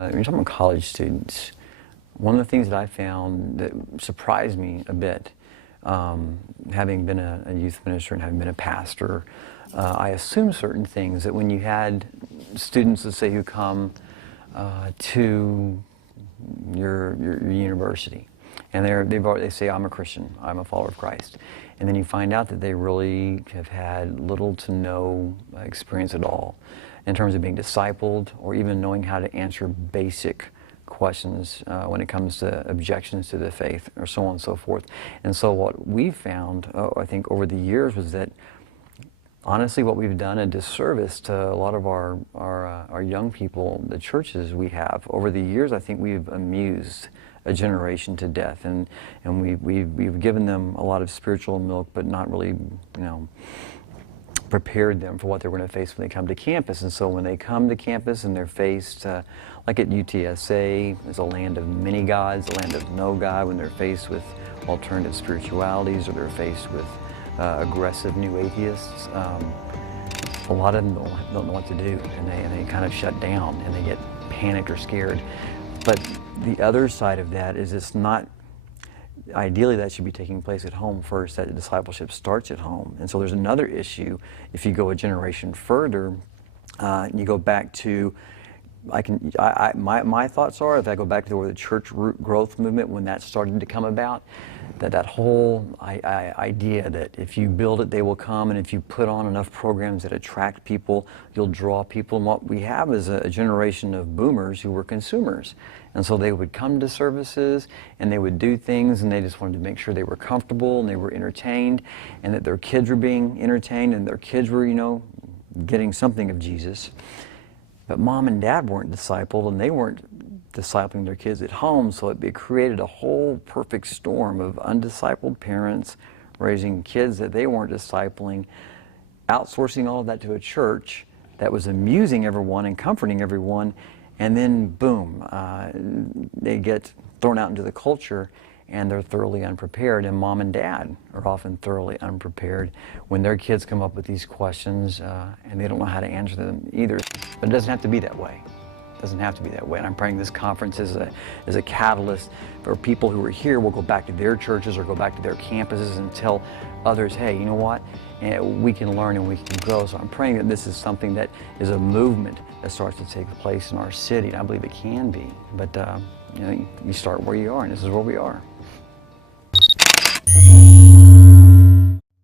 When you're talking about college students, one of the things that I found that surprised me a bit, having been a youth minister and having been a pastor, I assumed certain things that when you had students, let's say, who come to your university, and they say, I'm a Christian, I'm a follower of Christ, and then you find out that they really have had little to no experience at all in terms of being discipled or even knowing how to answer basic questions when it comes to objections to the faith or so on and so forth. And so what we found, I think, over the years was that honestly what we've done a disservice to a lot of our young people, the churches we have. Over the years, I think we've amused a generation to death, and we've given them a lot of spiritual milk, but not really, prepared them for what they're going to face when they come to campus. And so when they come to campus and they're faced, like at UTSA, it's a land of many gods, a land of no God. When they're faced with alternative spiritualities, or they're faced with aggressive new atheists, a lot of them don't know what to do, and they kind of shut down, and they get panicked or scared. But the other side of that is it's not, ideally that should be taking place at home first, that discipleship starts at home. And so there's another issue, if you go a generation further, you go back to, my thoughts are, if I go back to where the church growth movement, when that started to come about, that whole idea that if you build it, they will come, and if you put on enough programs that attract people, you'll draw people. And what we have is a generation of boomers who were consumers. And so they would come to services, and they would do things, and they just wanted to make sure they were comfortable, and they were entertained, and that their kids were being entertained, and their kids were, getting something of Jesus. But mom and dad weren't discipled, and they weren't discipling their kids at home, so it created a whole perfect storm of undiscipled parents raising kids that they weren't discipling, outsourcing all of that to a church that was amusing everyone and comforting everyone, and then boom, they get thrown out into the culture, and they're thoroughly unprepared. And mom and dad are often thoroughly unprepared when their kids come up with these questions, and they don't know how to answer them either. But it doesn't have to be that way. It doesn't have to be that way. And I'm praying this conference is a catalyst for people who are here will go back to their churches or go back to their campuses and tell others, hey, you know what? We can learn and we can grow. So I'm praying that this is something that is a movement that starts to take place in our city. And I believe it can be. But you start where you are, and this is where we are.